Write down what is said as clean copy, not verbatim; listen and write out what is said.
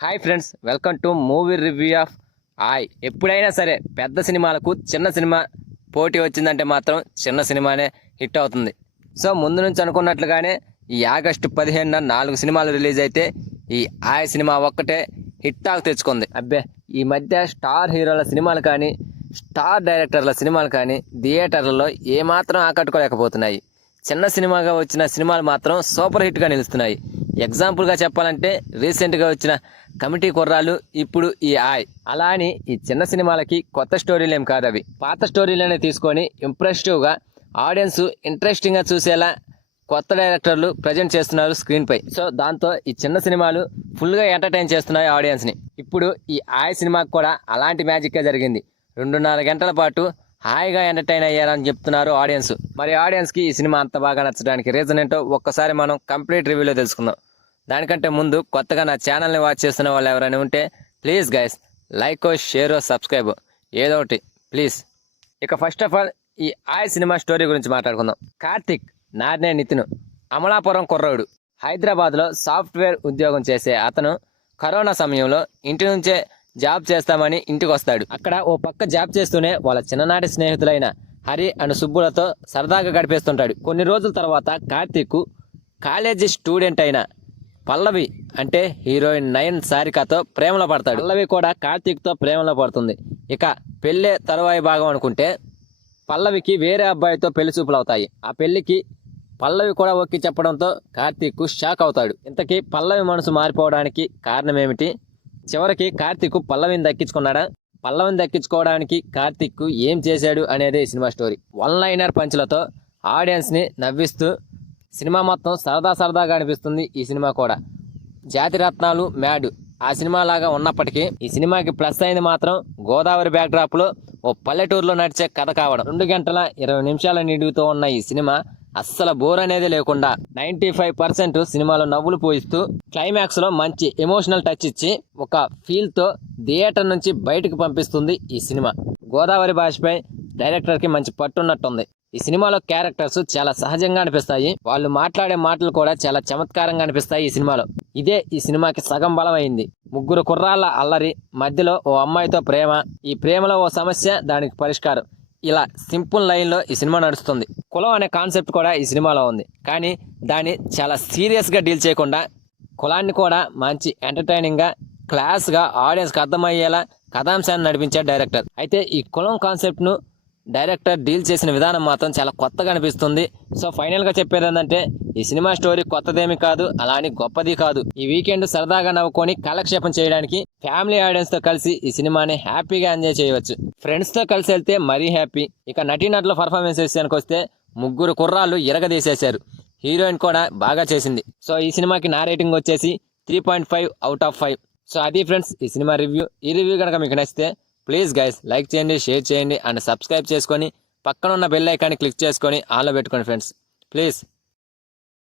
Hi friends, welcome to movie review of ఆయ్. ఎప్పుడైనా సరే పెద్ద సినిమాలకు చిన్న సినిమా పోటీ వచ్చిందంటే మాత్రం చిన్న సినిమానే హిట్ అవుతుంది. సో ముందు నుంచి అనుకున్నట్లుగానే ఈ ఆగస్టు 15న 4 సినిమాలు రిలీజ్ అయితే ఈ ఆయ్ సినిమా ఒక్కటే హిట్ టాక్ తెచ్చుకుంది. అబ్బే, ఈ మధ్య స్టార్ హీరోల సినిమాలు కానీ స్టార్ డైరెక్టర్ల సినిమాలు కానీ థియేటర్లలో ఏమాత్రం ఆకట్టుకోలేకపోతున్నాయి. చిన్న సినిమాగా వచ్చిన సినిమాలు మాత్రం సూపర్ హిట్గా నిలుస్తున్నాయి. ఎగ్జాంపుల్గా చెప్పాలంటే రీసెంట్గా వచ్చిన కమిటీ కుర్రాళ్ళు, ఇప్పుడు ఈ ఆయ్. అలా అని ఈ చిన్న సినిమాలకి కొత్త స్టోరీలు ఏం కాదు, అవి పాత స్టోరీలనే తీసుకొని ఇంప్రెసివ్గా ఆడియన్స్ ఇంట్రెస్టింగ్గా చూసేలా కొత్త డైరెక్టర్లు ప్రజెంట్ చేస్తున్నారు స్క్రీన్ పై. సో దాంతో ఈ చిన్న సినిమాలు ఫుల్గా ఎంటర్టైన్ చేస్తున్నాయి ఆడియన్స్ని. ఇప్పుడు ఈ ఆయ్ సినిమాకి కూడా అలాంటి మ్యాజిక్గా జరిగింది. 2.5 గంటల పాటు హాయిగా ఎంటర్టైన్ అయ్యారని చెప్తున్నారు ఆడియన్స్. మరి ఆడియన్స్కి ఈ సినిమా అంత బాగా నచ్చడానికి రీజన్ ఏంటో ఒక్కసారి మనం కంప్లీట్ రివ్యూలో తెలుసుకుందాం. దానికంటే ముందు కొత్తగా నా ఛానల్ని వాచ్ చేస్తున్న వాళ్ళు ఎవరైనా ఉంటే please guys like, share, subscribe ఏదో ఒకటి ప్లీజ్. ఇక ఫస్ట్ ఆఫ్ ఆల్ ఈ ఆయ్ సినిమా స్టోరీ గురించి మాట్లాడుకుందాం. కార్తిక్ నార్నే నితిన్ అమలాపురం కుర్రోడు. హైదరాబాద్లో సాఫ్ట్వేర్ ఉద్యోగం చేసే అతను కరోనా సమయంలో ఇంటి నుంచే జాబ్ చేస్తామని ఇంటికి వస్తాడు. అక్కడ ఓ పక్క జాబ్ చేస్తూనే వాళ్ళ చిన్ననాటి స్నేహితులైన హరి అండ్ సుబ్బులతో సరదాగా గడిపేస్తుంటాడు. కొన్ని రోజుల తర్వాత కార్తీక్ కాలేజీ స్టూడెంట్ అయిన పల్లవి అంటే హీరోయిన్ నయన్ సారికతో ప్రేమలో పడతాడు. పల్లవి కూడా కార్తీక్తో ప్రేమలో పడుతుంది. ఇక పెళ్ళే తరువాయి భాగం అనుకుంటే పల్లవికి వేరే అబ్బాయితో పెళ్లి చూపులు అవుతాయి. ఆ పెళ్లికి పల్లవి కూడా ఒక్కి చెప్పడంతో కార్తీక్ షాక్ అవుతాడు. ఇంతకీ పల్లవి మనసు మారిపోవడానికి కారణం ఏమిటి? చివరికి కార్తీక్ పల్లవిని దక్కించుకున్నాడా? పల్లవిని దక్కించుకోవడానికి కార్తీక్ ఏం చేశాడు అనేది ఈ సినిమా స్టోరీ. వన్ లైనర్ పంచులతో ఆడియన్స్ని నవ్విస్తూ సినిమా మొత్తం సరదాగా అనిపిస్తుంది. ఈ సినిమా కూడా జాతి రత్నాలు మ్యాడ్ ఆ సినిమా లాగా ఉన్నప్పటికీ ఈ సినిమాకి ప్లస్ అయింది మాత్రం గోదావరి బ్యాక్డ్రాప్లో ఓ పల్లెటూరులో నడిచే కథ కావడం. 2 గంటల 20 నిమిషాల నిడుగుతో ఉన్న ఈ సినిమా అస్సలు బోర్ అనేది లేకుండా 95% సినిమాలో నవ్వులు పోయిస్తూ క్లైమాక్స్ లో మంచి ఎమోషనల్ టచ్ ఇచ్చి ఒక ఫీల్ తో థియేటర్ నుంచి బయటకు పంపిస్తుంది ఈ సినిమా. గోదావరి భాషపై డైరెక్టర్ కి మంచి పట్టున్నట్టుంది. ఈ సినిమాలో క్యారెక్టర్స్ చాలా సహజంగా అనిపిస్తాయి. వాళ్ళు మాట్లాడే మాటలు కూడా చాలా చమత్కారంగా అనిపిస్తాయి ఈ సినిమాలో. ఇదే ఈ సినిమాకి సగం బలం అయింది. 3 కుర్రాళ్ళ అల్లరి మధ్యలో ఓ అమ్మాయితో ప్రేమ, ఈ ప్రేమలో ఓ సమస్య, దానికి పరిష్కారం, ఇలా సింపుల్ లైన్లో ఈ సినిమా నడుస్తుంది. కులం అనే కాన్సెప్ట్ కూడా ఈ సినిమాలో ఉంది, కానీ దాన్ని చాలా సీరియస్గా డీల్ చేయకుండా కులాన్ని కూడా మంచి ఎంటర్టైనింగ్గా క్లాస్గా ఆడియన్స్కి అర్థమయ్యేలా కథాంశాన్ని నడిపించాడు డైరెక్టర్. అయితే ఈ కులం కాన్సెప్ట్ను డైరెక్టర్ డీల్ చేసిన విధానం మాత్రం చాలా కొత్తగా అనిపిస్తుంది. సో ఫైనల్గా చెప్పేది ఏంటంటే ఈ సినిమా స్టోరీ కొత్తదేమీ కాదు, అలా అని గొప్పది కాదు. ఈ వీకెండ్ సరదాగా నవ్వుకొని కాలక్షేపం చేయడానికి ఫ్యామిలీ ఆడియన్స్ తో కలిసి ఈ సినిమాని హ్యాపీగా ఎంజాయ్ చేయవచ్చు. ఫ్రెండ్స్ తో కలిసి వెళ్తే మరీ హ్యాపీ. ఇక నటీనటుల పర్ఫార్మెన్స్ విషయానికి వస్తే 3 కుర్రాళ్ళు ఇరగదీసేశారు. హీరోయిన్ కూడా బాగా చేసింది. సో ఈ సినిమాకి నా రేటింగ్ వచ్చేసి 3.5 అవుట్ ఆఫ్ 5. సో అది ఫ్రెండ్స్ ఈ సినిమా రివ్యూ. ఈ రివ్యూ కనుక మీకు నచ్చితే ప్లీజ్ గైస్ లైక్ చేయండి, షేర్ చేయండి అండ్ సబ్స్క్రైబ్ చేసుకొని పక్కన ఉన్న బెల్ ఐకాన్ని క్లిక్ చేసుకొని ఆన్లో పెట్టుకోండి ఫ్రెండ్స్ ప్లీజ్.